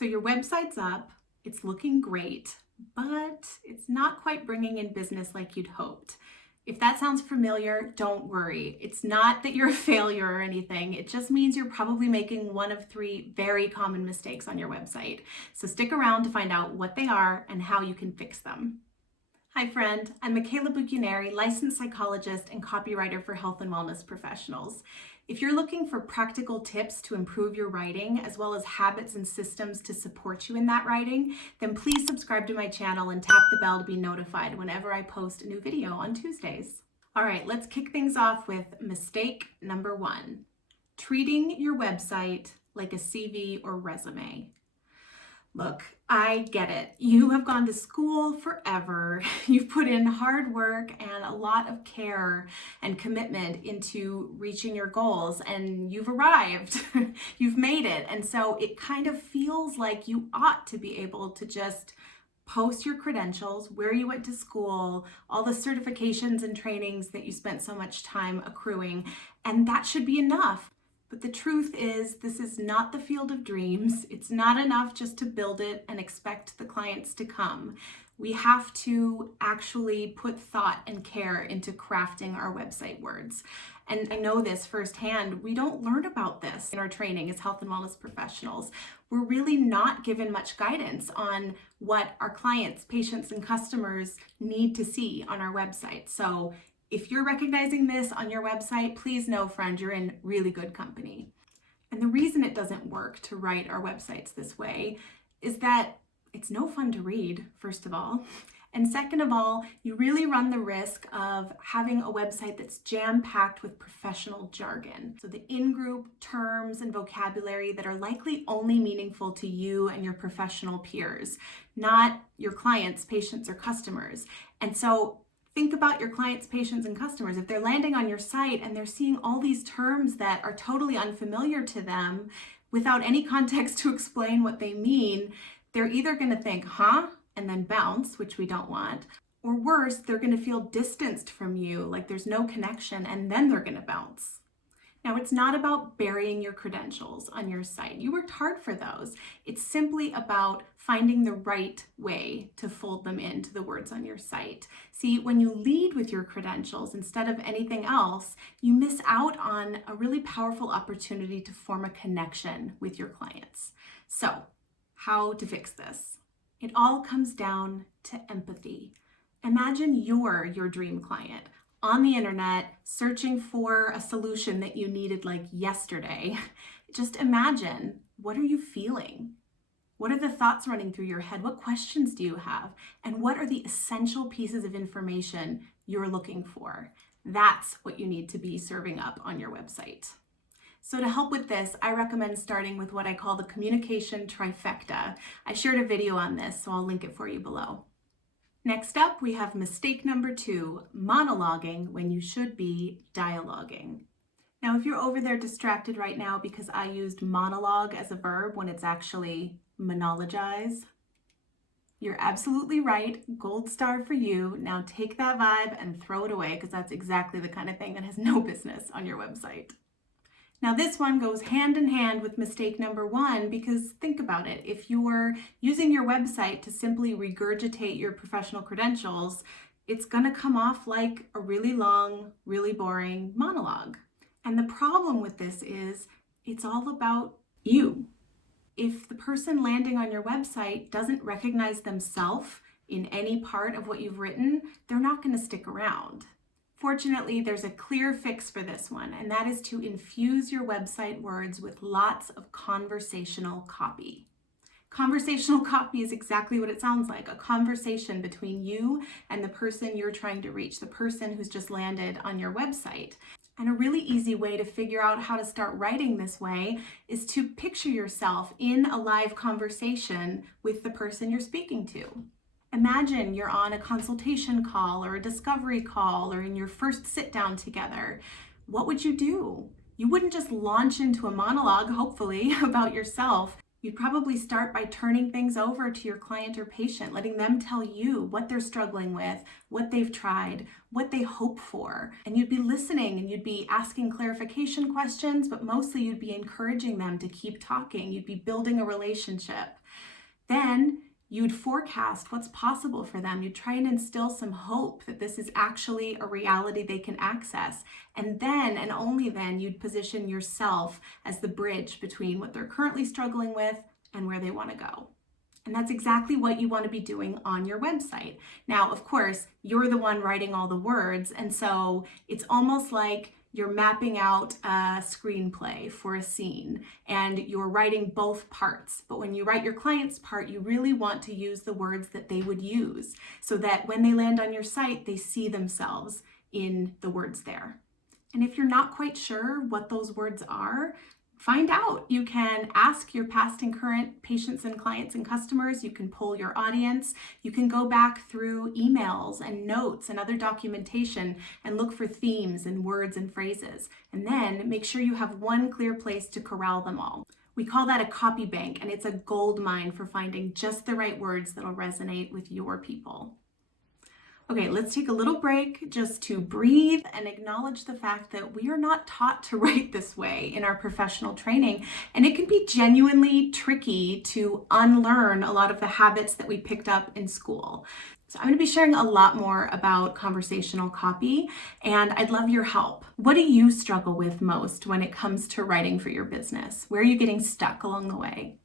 So your website's up, it's looking great, but it's not quite bringing in business like you'd hoped. If that sounds familiar, don't worry. It's not that you're a failure or anything. It just means you're probably making one of 3 very common mistakes on your website. So stick around to find out what they are and how you can fix them. Hi friend, I'm Michaela Bucchianeri, licensed psychologist and copywriter for health and wellness professionals. If you're looking for practical tips to improve your writing, as well as habits and systems to support you in that writing, then please subscribe to my channel and tap the bell to be notified whenever I post a new video on Tuesdays. All right, let's kick things off with mistake number 1, treating your website like a CV or resume. Look, I get it. You have gone to school forever. You've put in hard work and a lot of care and commitment into reaching your goals, and you've arrived. You've made it. And so it kind of feels like you ought to be able to just post your credentials, where you went to school, all the certifications and trainings that you spent so much time accruing, and that should be enough. But the truth is, this is not the field of dreams. It's not enough just to build it and expect the clients to come. We have to actually put thought and care into crafting our website words. And I know this firsthand. We don't learn about this in our training as health and wellness professionals. We're really not given much guidance on what our clients, patients, and customers need to see on our website. So if you're recognizing this on your website, please know, friend, you're in really good company. And the reason it doesn't work to write our websites this way is that it's no fun to read, first of all. And second of all, you really run the risk of having a website that's jam-packed with professional jargon. So the in-group terms and vocabulary that are likely only meaningful to you and your professional peers, not your clients, patients, or customers. And so think about your clients, patients, and customers. If they're landing on your site and they're seeing all these terms that are totally unfamiliar to them without any context to explain what they mean, they're either going to think, huh, and then bounce, which we don't want, or worse, they're going to feel distanced from you, like there's no connection, and then they're going to bounce. Now, it's not about burying your credentials on your site. You worked hard for those. It's simply about finding the right way to fold them into the words on your site. See, when you lead with your credentials instead of anything else, you miss out on a really powerful opportunity to form a connection with your clients. So, how to fix this? It all comes down to empathy. Imagine you're your dream client on the internet, searching for a solution that you needed like yesterday. Just imagine, what are you feeling? What are the thoughts running through your head? What questions do you have? And what are the essential pieces of information you're looking for? That's what you need to be serving up on your website. So to help with this, I recommend starting with what I call the communication trifecta. I shared a video on this, so I'll link it for you below. Next up, we have mistake number 2, monologuing when you should be dialoguing. Now, if you're over there distracted right now because I used monologue as a verb when it's actually monologize, you're absolutely right. Gold star for you. Now take that vibe and throw it away, because that's exactly the kind of thing that has no business on your website. Now this one goes hand in hand with mistake number 1, because think about it. If you're using your website to simply regurgitate your professional credentials, it's gonna come off like a really long, really boring monologue. And the problem with this is it's all about you. If the person landing on your website doesn't recognize themselves in any part of what you've written, they're not gonna stick around. Fortunately, there's a clear fix for this one, and that is to infuse your website words with lots of conversational copy. Conversational copy is exactly what it sounds like, a conversation between you and the person you're trying to reach, the person who's just landed on your website. And a really easy way to figure out how to start writing this way is to picture yourself in a live conversation with the person you're speaking to. Imagine you're on a consultation call or a discovery call or in your first sit down together. What would you do? You wouldn't just launch into a monologue, hopefully, about yourself. You'd probably start by turning things over to your client or patient, letting them tell you what they're struggling with, what they've tried, what they hope for. And you'd be listening and you'd be asking clarification questions, but mostly you'd be encouraging them to keep talking. You'd be building a relationship. Then you'd forecast what's possible for them. You'd try and instill some hope that this is actually a reality they can access. And then, and only then, you'd position yourself as the bridge between what they're currently struggling with and where they want to go. And that's exactly what you want to be doing on your website. Now, of course, you're the one writing all the words, and so it's almost like you're mapping out a screenplay for a scene and you're writing both parts. But when you write your client's part, you really want to use the words that they would use so that when they land on your site, they see themselves in the words there. And if you're not quite sure what those words are, find out. You can ask your past and current patients and clients and customers. You can poll your audience. You can go back through emails and notes and other documentation and look for themes and words and phrases. And then make sure you have one clear place to corral them all. We call that a copy bank, and it's a gold mine for finding just the right words that'll resonate with your people. Okay, let's take a little break just to breathe and acknowledge the fact that we are not taught to write this way in our professional training, and it can be genuinely tricky to unlearn a lot of the habits that we picked up in school. So I'm going to be sharing a lot more about conversational copy, and I'd love your help. What do you struggle with most when it comes to writing for your business? Where are you getting stuck along the way?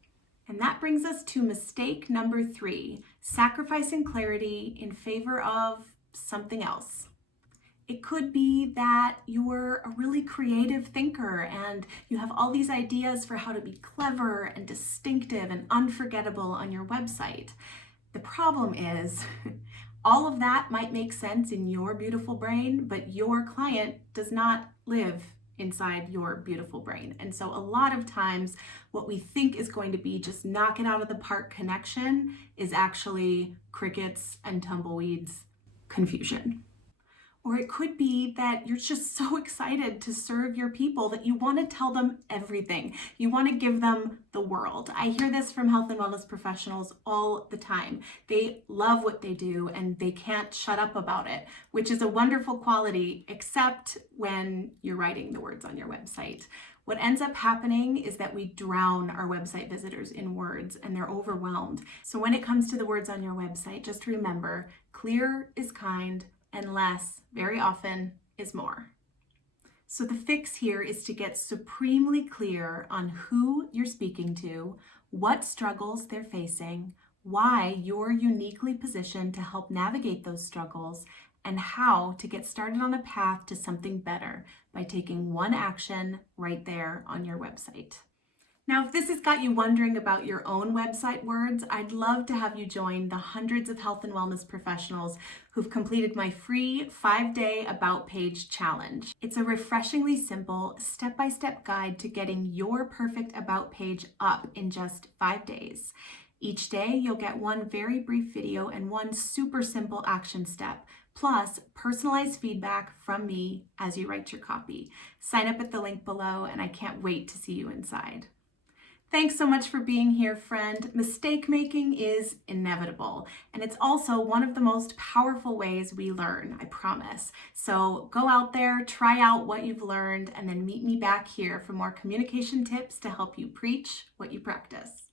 And that brings us to mistake number 3, sacrificing clarity in favor of something else. It could be that you're a really creative thinker and you have all these ideas for how to be clever and distinctive and unforgettable on your website. The problem is, all of that might make sense in your beautiful brain, but your client does not live inside your beautiful brain. And so a lot of times what we think is going to be just knock it out of the park connection is actually crickets and tumbleweeds confusion. Or it could be that you're just so excited to serve your people that you want to tell them everything. You want to give them the world. I hear this from health and wellness professionals all the time. They love what they do and they can't shut up about it, which is a wonderful quality, except when you're writing the words on your website. What ends up happening is that we drown our website visitors in words and they're overwhelmed. So when it comes to the words on your website, just remember, clear is kind, and less, very often, is more. So the fix here is to get supremely clear on who you're speaking to, what struggles they're facing, why you're uniquely positioned to help navigate those struggles, and how to get started on a path to something better by taking one action right there on your website. Now, if this has got you wondering about your own website words, I'd love to have you join the hundreds of health and wellness professionals who've completed my free 5-day About Page challenge. It's a refreshingly simple step-by-step guide to getting your perfect About Page up in just 5 days. Each day, you'll get one very brief video and one super simple action step, plus personalized feedback from me as you write your copy. Sign up at the link below, and I can't wait to see you inside. Thanks so much for being here, friend. Mistake making is inevitable, and it's also one of the most powerful ways we learn, I promise. So go out there, try out what you've learned, and then meet me back here for more communication tips to help you preach what you practice.